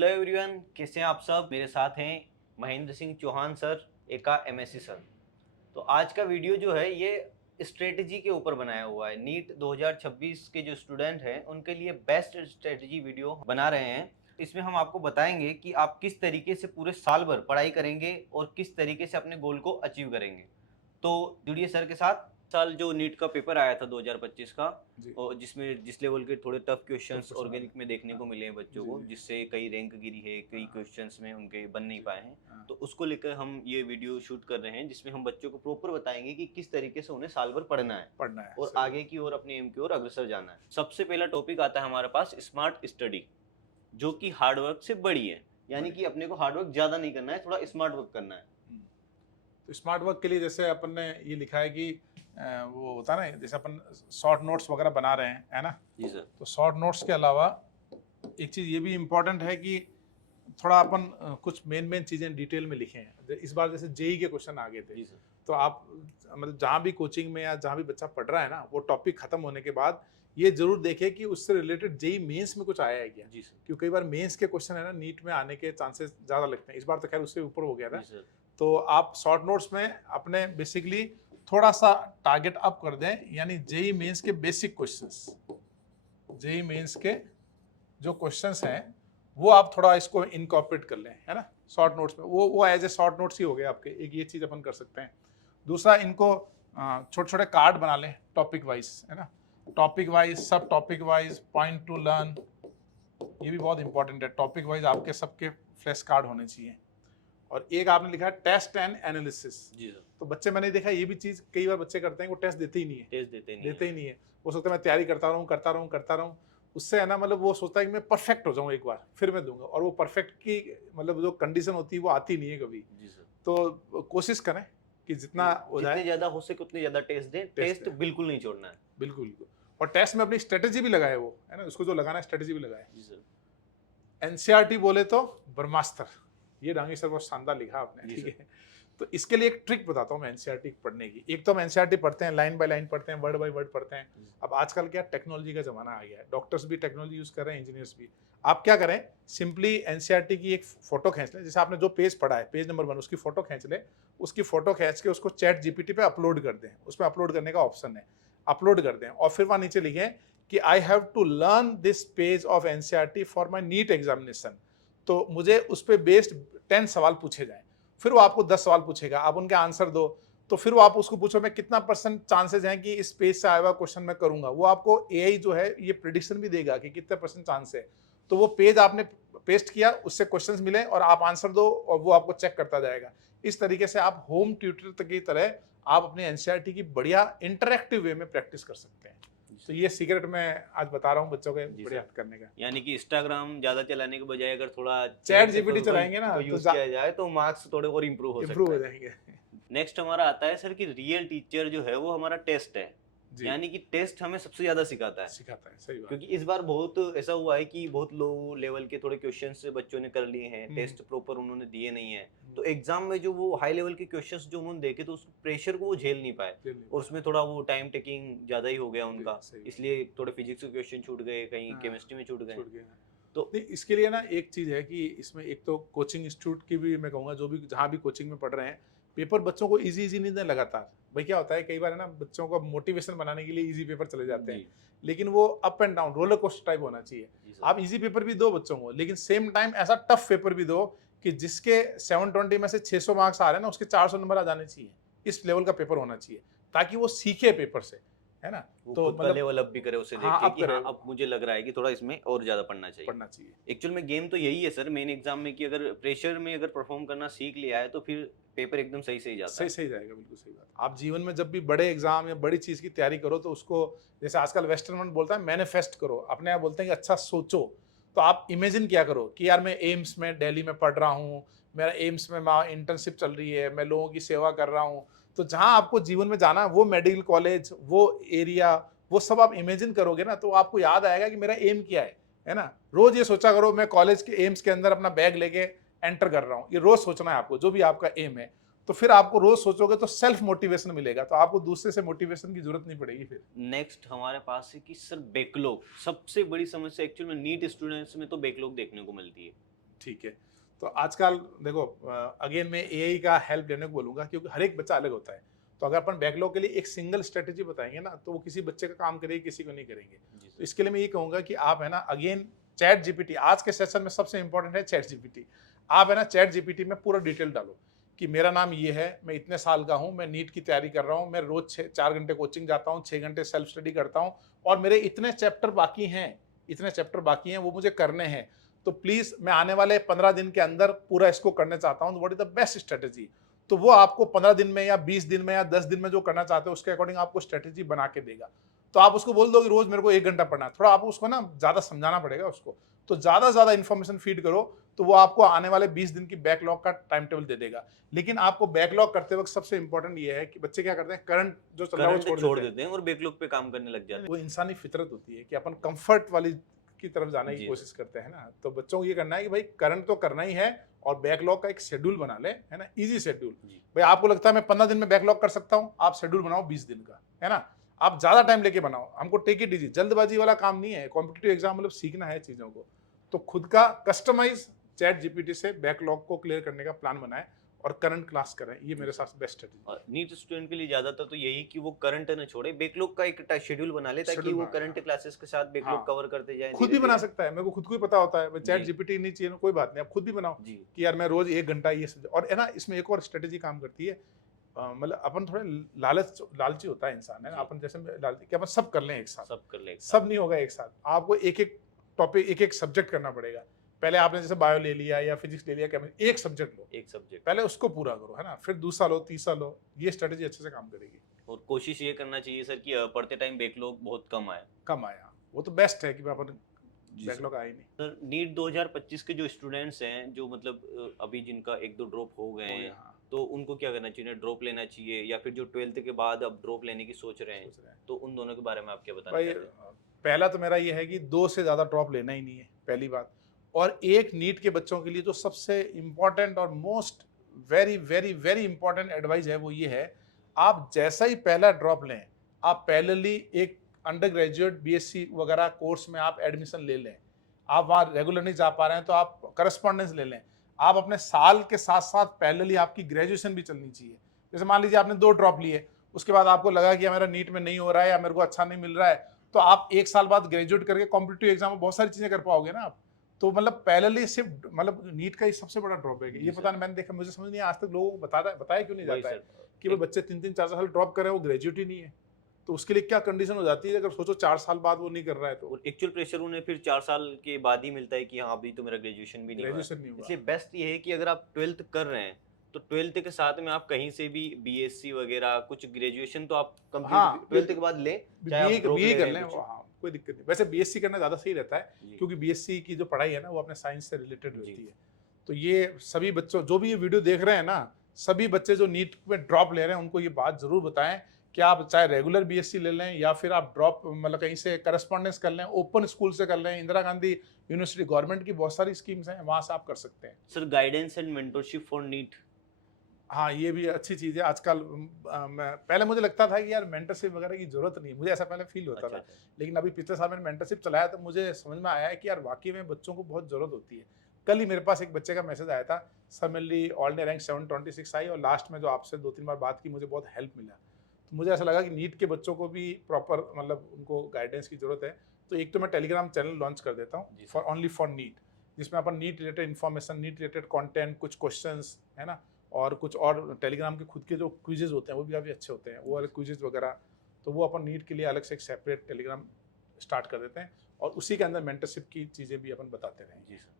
Hello everyone, कैसे हैं आप सब। मेरे साथ हैं महेंद्र सिंह चौहान सर, एका एमएससी सर। तो आज का वीडियो जो है ये स्ट्रेटजी के ऊपर बनाया हुआ है। नीट 2026 के जो स्टूडेंट हैं उनके लिए बेस्ट स्ट्रेटजी वीडियो बना रहे हैं। इसमें हम आपको बताएंगे कि आप किस तरीके से पूरे साल भर पढ़ाई करेंगे और किस तरीके से अपने गोल को अचीव करेंगे। तो जुड़िए सर के साथ। साल जो नीट का पेपर आया था 2025 का, जी। और जिसमें जिस लेवल के थोड़े टफ क्वेश्चंस क्वेश्चन ऑर्गेनिक में देखने को मिले हैं बच्चों जी को, जी जिससे कई रैंक गिरी है, कई हाँ, क्वेश्चंस में उनके बन नहीं जी पाए हैं। हाँ, तो उसको लेकर हम ये वीडियो शूट कर रहे हैं, जिसमें हम बच्चों को प्रॉपर बताएंगे कि किस तरीके से उन्हें साल भर पढ़ना है पढ़ना है और सही आगे की ओर अपने एम की ओर अग्रसर जाना है। सबसे पहला टॉपिक आता है हमारे पास स्मार्ट स्टडी, जो कि हार्डवर्क से बड़ी है। यानी बड़ी। कि अपने को हार्डवर्क ज्यादा नहीं करना है, थोड़ा स्मार्ट वर्क करना है। हम्म। तो स्मार्ट वर्क के लिए जैसे अपन ने ये लिखा है कि वो होता है ना, जैसे अपन शॉर्ट नोट्स वगैरह बना रहे हैं, है ना। जी सर। तो शॉर्ट नोट्स के अलावा एक चीज़ ये भी इम्पोर्टेंट है कि थोड़ा अपन कुछ मेन चीज़ें डिटेल में लिखे हैं। इस बार जैसे जेई के क्वेश्चन आ गए थे, जी सर। तो आप मतलब जहाँ भी कोचिंग में या जहाँ भी बच्चा पढ़ रहा है ना, वो टॉपिक खत्म होने के बाद ये जरूर देखे कि उससे रिलेटेड जेई मेंस में कुछ आया है क्या। जी सर। क्योंकि कई बार मेंस के क्वेश्चन है ना, नीट में आने के चांसेस ज़्यादा लगते हैं। इस बार तो खैर उससे ऊपर हो गया था। जी सर। तो आप शॉर्ट नोट्स में अपने बेसिकली थोड़ा सा टारगेट अप कर दें, यानी जेई मेंस के बेसिक क्वेश्चंस, जेई मेंस के जो क्वेश्चंस हैं वो आप थोड़ा इसको इनकॉर्पोरेट कर लें, है ना, शॉर्ट नोट्स में। वो एज ए शॉर्ट नोट्स ही हो गए आपके। एक ये चीज़ अपन कर सकते हैं। दूसरा, इनको छोटे छोटे कार्ड बना लें टॉपिक वाइज, है ना, टॉपिक वाइज, सब topic wise, point two learn. ये भी बहुत इंपॉर्टेंट है। टॉपिक वाइज आपके सबके फ्लैश कार्ड होने चाहिए। और एक आपने लिखा है टेस्ट एंड एनालिसिस। जी सर। तो बच्चे, मैंने देखा ये भी चीज़ कई बार बच्चे करते हैं, वो टेस्ट देते ही नहीं है। टेस्ट देते नहीं देते है। ही नहीं है। वो सोचता है मैं तैयारी करता रहूँ। उससे है ना, मतलब वो सोचता है कि मैं परफेक्ट हो जाऊँ एक बार फिर मैं दूंगा, और वो परफेक्ट की मतलब जो कंडीशन होती है वो आती नहीं है कभी। जी सर। तो कोशिश करें कि जितना हो जितने जाए ज्यादा हो सके उतने ज्यादा टेस्ट दें। टेस्ट दें। बिल्कुल नहीं छोड़ना है। बिल्कुल बिल्कुल। और टेस्ट में अपनी स्ट्रेटेजी भी लगाए, वो है ना, उसको जो लगाना है स्ट्रेटेजी भी लगाए। जी सर। एनसीईआरटी बोले तो ब्रह्मास्त्र, ये डांगी सर बहुत शानदार लिखा आपने, जी ठीक सर। है। तो इसके लिए एक ट्रिक बताता हूँ मैं एनसीईआरटी पढ़ने की। एक तो हम एनसीईआरटी पढ़ते हैं, लाइन बाय लाइन पढ़ते हैं, वर्ड बाय वर्ड पढ़ते हैं। अब आजकल क्या टेक्नोलॉजी का जमाना आ गया है, डॉक्टर्स भी टेक्नोलॉजी यूज कर रहे हैं, इंजीनियर्स भी। आप क्या करें, सिंपली एनसीईआरटी की एक फोटो खींच लें। जैसे आपने जो पेज पढ़ा है, पेज नंबर 1, उसकी फोटो खींच लें। उसकी फोटो खींच के उसको चैट जीपीटी पे अपलोड कर दें। उसमें अपलोड करने का ऑप्शन है, अपलोड कर दें। और फिर वहाँ नीचे लिखें कि I have to learn this page of NCERT for my NEET examination. तो मुझे उस पर बेस्ड 10 सवाल पूछे जाएं। फिर वो आपको 10 सवाल पूछेगा, आप उनके आंसर दो। तो फिर वो आप उसको पूछो मैं कितना % चांसेस हैं कि इस पेज से आया हुआ क्वेश्चन मैं करूंगा। वो आपको एआई जो है ये प्रिडिक्शन भी देगा कि कितने % चांस है। तो वो पेज आपने पेस्ट किया, उससे क्वेश्चंस मिले और आप आंसर दो, और वो आपको चेक करता जाएगा। इस तरीके से आप होम ट्यूटर की तरह आप अपने एनसीईआरटी की बढ़िया इंटरेक्टिव वे में प्रैक्टिस कर सकते हैं। तो ये सीक्रेट मैं आज बता रहा हूँ बच्चों के जी बढ़िया सर। करने का। यानी कि इंस्टाग्राम ज्यादा चलाने के बजाय अगर थोड़ा चैट चैट जीपीटी चलाएंगे ना को तो यूज किया जाए तो मार्क्स थोड़े और इम्प्रूव हो इम्प्रूव सकता हो है। जाएंगे। नेक्स्ट हमारा आता है सर कि रियल टीचर जो है वो हमारा टेस्ट है। जी, यानी कि टेस्ट हमें सबसे ज्यादा सिखाता है। सिखाता है, सही बात। क्योंकि इस बार बहुत ऐसा हुआ है कि बहुत लो लेवल के थोड़े क्वेश्चंस बच्चों ने कर लिए हैं, टेस्ट प्रॉपर उन्होंने दिए नहीं है। तो एग्जाम में जो वो हाई लेवल के क्वेश्चंस जो उन्होंने देखे तो उस प्रेशर को वो झेल नहीं पाए, और उसमें थोड़ा वो टाइम टेकिंग ज्यादा ही हो गया उनका। इसलिए थोड़े फिजिक्स के क्वेश्चन छूट गए, कहीं केमिस्ट्री में छूट गए। तो नहीं, इसके लिए ना एक चीज़ है कि इसमें एक तो कोचिंग इंस्टीट्यूट की भी मैं कहूँगा, जो भी जहाँ भी कोचिंग में पढ़ रहे हैं, पेपर बच्चों को इजी नहीं दें लगातार। भाई क्या होता है, कई बार है ना, बच्चों को मोटिवेशन बनाने के लिए इजी पेपर चले जाते हैं, लेकिन वो up and down roller coaster type होना चाहिए। आप इजी पेपर भी दो बच्चों को, लेकिन सेम टाइम ऐसा टफ पेपर भी दो कि जिसके 720 में से 600 मार्क्स आ रहे हैं ना, उसके 400 नंबर आ जाने चाहिए। इस लेवल का पेपर होना चाहिए, ताकि वो सीखे पेपर से, है ना। वो तो खुद का मतलब लेवल अप भी करे उसे देख हाँ, के अब कि हाँ अब मुझे लग रहा है कि थोड़ा इसमें और ज्यादा पढ़ना चाहिए। एक्चुअल में गेम तो यही है सर मेन एग्जाम में, कि अगर प्रेशर में अगर परफॉर्म करना सीख लिया है तो फिर पेपर एकदम सही से ही जाता है। सही जाएगा, बिल्कुल सही बात। आप जीवन में जब भी बड़े एग्जाम या बड़ी चीज की तैयारी करो, तो उसको जैसे आजकल वेस्टर्न वर्ल्ड बोलता है मैनिफेस्ट करो, अपने आप बोलते हैं कि अच्छा सोचो। तो आप इमेजिन क्या करो कि यार मैं एम्स में दिल्ली में पढ़ रहा हूँ, मेरा एम्स में इंटर्नशिप चल रही है, मैं लोगों की सेवा कर रहा हूँ। तो जहाँ आपको जीवन में जाना है, वो मेडिकल कॉलेज, वो एरिया, वो सब आप इमेजिन करोगे ना, तो आपको याद आएगा कि मेरा एम क्या है ना। रोज ये सोचा करो मैं कॉलेज के एम्स के अंदर अपना बैग लेके एंटर कर रहा हूँ, ये रोज सोचना है आपको, जो भी आपका एम है। तो फिर आपको रोज सोचोगे तो सेल्फ मोटिवेशन मिलेगा, तो आपको दूसरे से मोटिवेशन की जरूरत नहीं पड़ेगी फिर। नेक्स्ट हमारे पास है कि सर बैकलॉग सबसे बड़ी समस्या एक्चुअल में नीट स्टूडेंट्स में तो बैकलॉग देखने को मिलती है। ठीक है। तो आजकल देखो, अगेन मैं एआई का हेल्प लेने को बोलूंगा, क्योंकि हर एक बच्चा अलग होता है। तो अगर अपन बैकलॉग के लिए एक सिंगल स्ट्रेटेजी बताएंगे ना, तो वो किसी बच्चे का काम करेगी, किसी को नहीं करेंगे। जी तो सर। इसके लिए मैं ये कहूंगा कि आप है ना, अगेन चैट जीपीटी आज के सेशन में सबसे इंपॉर्टेंट है चैट जीपीटी। आप है ना चैट जीपीटी में पूरा डिटेल डालो कि मेरा नाम ये है, मैं इतने साल का हूँ, मैं नीट की तैयारी कर रहा हूँ, मैं रोज 4 घंटे कोचिंग जाता हूँ, 6 घंटे सेल्फ स्टडी करता हूँ, और मेरे इतने चैप्टर बाकी हैं, इतने चैप्टर बाकी हैं, वो मुझे करने हैं। तो प्लीज मैं आने वाले 15 दिन के अंदर पूरा इसको करना चाहता हूँ, what is the best strategy. तो वो आपको 15 दिन में या 20 दिन में या 10 दिन में जो करना चाहते हो उसके अकॉर्डिंग आपको स्ट्रेटेजी बना के देगा। तो आप उसको बोल दो कि रोज मेरे को 1 घंटा पढ़ना है, थोड़ा आप उसको ना ज्यादा समझाना पड़ेगा उसको। तो ज्यादा इन्फॉर्मेशन फीड करो, तो वो आपको आने वाले 20 दिन की बैकलॉग का टाइम टेबल दे देगा। लेकिन आपको बैकलॉग करते वक्त सबसे इंपॉर्टेंट ये है कि बच्चे क्या करते हैं, करंट जो चल रहा है वो करंट छोड़ छोड़ देते हैं। देते हैं और बैकलॉग पे काम करने लग जाते वो इंसानी फितरत होती है कि अपन कंफर्ट वाली की तरफ जाने हैं। की जी कोशिश करते हैं ना। तो बच्चों को ये करना है कि भाई करंट तो करना ही है, और बैकलॉग का एक शेड्यूल बना ले, है ना, इजी शेड्यूल। जी भाई आपको लगता है मैं 15 दिन में बैकलॉग कर सकता हूँ, आप शेड्यूल बनाओ 20 दिन का, है ना। आप ज्यादा टाइम लेके बनाओ, हमको टेक इट इजी, जल्दबाजी वाला काम नहीं है। कॉम्पिटिटिव एग्जाम मतलब सीखना है चीजों को। तो खुद का कस्टमाइज चैट जीपीटी से बैकलॉग को क्लियर करने का प्लान बनाए और करंट क्लास करें, ये मेरे साथ बेस्ट स्ट्रेटेजी। और नीट स्टूडेंट के लिए ज्यादातर तो यही कि वो करंट न छोड़े, बैकलॉग का एक शेड्यूल बना ले, ताकि शेड्यूल वो बना, करंट हाँ। क्लासेस के साथ बैकलॉग हाँ, कवर करते जाए खुद भी बना सकता है, मेरे को खुद को ही पता होता है, चैट जी। जीपीटी नहीं चाहिए, कोई बात नहीं, आप खुद भी बनाओ जी कि यार मैं रोज 1 घंटा ये और है ना। इसमें एक और स्ट्रेटेजी काम करती है, मतलब अपन थोड़े लालची होता है इंसान, है ना। जी। अपन जैसे लालची कि अपन सब कर लें एक साथ, सब कर ले एक सब नहीं होगा एक साथ। आपको एक एक टॉपिक, एक एक सब्जेक्ट करना पड़ेगा। पहले आपने जैसे बायो ले लिया या फिजिक्स ले लिया, केमिस्ट्री, एक सब्जेक्ट लो, एक सब्जेक्ट। पहले उसको पूरा करो, है ना, फिर दूसरा लो, तीसरा लो। ये स्ट्रेटेजी अच्छे से काम करेगी। और कोशिश ये करना चाहिए सर कि पढ़ते टाइम बैकलॉग बहुत कम आए। कम आया वो तो बेस्ट है कि अपन जी बैकलॉग आया ही नहीं। सर, नीट 2025 के जो स्टूडेंट्स हैं, जो मतलब अभी जिनका 1-2 ड्रॉप हो गए हैं, हाँ, तो उनको क्या करना चाहिए? ड्रॉप लेना चाहिए, या फिर जो 12th के बाद अब ड्रॉप लेने की सोच रहे हैं, सोच रहे हैं तो उन दोनों के बारे में आप क्या बताना भाई। चाहते हैं? पहला तो मेरा ये है कि 2 से ज़्यादा ड्रॉप लेना ही नहीं है, पहली बात। और एक नीट के बच्चों के लिए जो सबसे इम्पॉर्टेंट और most very very very important advice है वो ये है, आप जैसा ही पहला ड्रॉप लें, आप पैरेलली एक अंडर ग्रेजुएट बीएससी वगैरह कोर्स में आप एडमिशन ले लें। आप वहाँ रेगुलर नहीं जा पा रहे हैं तो आप करस्पॉन्डेंस ले लें। आप अपने साल के साथ साथ पैरेलली आपकी ग्रेजुएशन भी चलनी चाहिए। जैसे मान लीजिए आपने 2 ड्रॉप लिए, उसके बाद आपको लगा कि मेरा नीट में नहीं हो रहा है या मेरे को अच्छा नहीं मिल रहा है, तो आप 1 साल बाद ग्रेजुएट करके कॉम्पिटिटिव एग्जाम में बहुत सारी चीजें कर पाओगे ना आप। तो मतलब पैरेलली सिर्फ मतलब नीट का ही सबसे बड़ा ड्रॉप है। जी ये सर। पता नहीं, मैंने देखा, मुझे समझ नहीं आया आज तक लोगों को बताया क्यों नहीं वही जाता है सर, कि वो बच्चे 3-3 4 साल ड्रॉप कर रहे हैं, वो ग्रेजुएट ही नहीं है। तो उसके लिए क्या कंडीशन हो जाती है अगर सोचो 4 साल बाद वो नहीं कर रहा है तो। और एक्चुअल प्रेशर उन्हें फिर 4 साल के बाद ही मिलता है कि हाँ, अभी तो मेरा ग्रेजुएशन भी नहीं हुआ है। ग्रेजुएशन नहीं हुआ। इसलिए बेस्ट ये है कि अगर आप 12th कर रहे हैं, तो 12th के साथ में आप कहीं से भी बीएससी वगैरह कुछ ग्रेजुएशन तो आप हाँ, कंप्लीट 12th के बाद लें, चाहे आप ड्रॉप बीए ले कर रहे लें हैं वो, कुछ। हाँ, कोई दिक्कत नहीं। वैसे बीएससी करना ज़्यादा सही रहता है, जी। क्योंकि बीएससी की जो पढ़ाई है ना वो अपने साइंस से रिलेटेड जी। होती है। तो ये सभी बच्चों जो भी ये वीडियो देख रहे हैं ना, सभी बच्चे जो नीट में ड्रॉप ले रहे हैं उनको ये बात जरूर बताएं कि आप चाहे रेगुलर बीएससी ले लें या फिर आप ड्रॉप मतलब कहीं से करस्पॉन्डेंस कर लें, ओपन स्कूल से कर लें। इंदिरा गांधी यूनिवर्सिटी गवर्नमेंट की बहुत सारी स्कीम्स हैं, वहाँ से आप कर सकते हैं। Sir, guidance and mentorship for NEET. हाँ, ये भी अच्छी चीज़ है। आजकल पहले मुझे लगता था कि यार मेंटरशिप वगैरह की जरूरत नहीं, मुझे ऐसा पहले फील होता अच्छा था। अच्छा। लेकिन अभी पिछले साल मैंने मेंटरशिप चलाया तो मुझे समझ में आया है कि यार वाकई में बच्चों को बहुत ज़रूरत होती है। कल ही मेरे पास एक बच्चे का मैसेज आया था, सर मेरी ऑल इंडिया रैंक 726 आई और लास्ट में जो आपसे 2-3 बार बात की मुझे बहुत हेल्प मिला। तो मुझे ऐसा लगा कि नीट के बच्चों को भी प्रॉपर मतलब उनको गाइडेंस की ज़रूरत है। तो एक तो मैं टेलीग्राम चैनल लॉन्च कर देता जी हूँ sir. For only for NEET, जिसमें अपन NEET related information, NEET related content, कुछ क्वेश्चंस, है ना, और कुछ और टेलीग्राम के खुद के जो क्विजेज होते हैं वो भी काफ़ी अच्छे होते हैं, वो वाले क्विजेज वगैरह। तो वो अपन नीट के लिए अलग से एक सेपरेट टेलीग्राम स्टार्ट कर देते हैं और उसी के अंदर मेंटरशिप की चीज़ें भी अपन बताते रहेंगे। जी सर।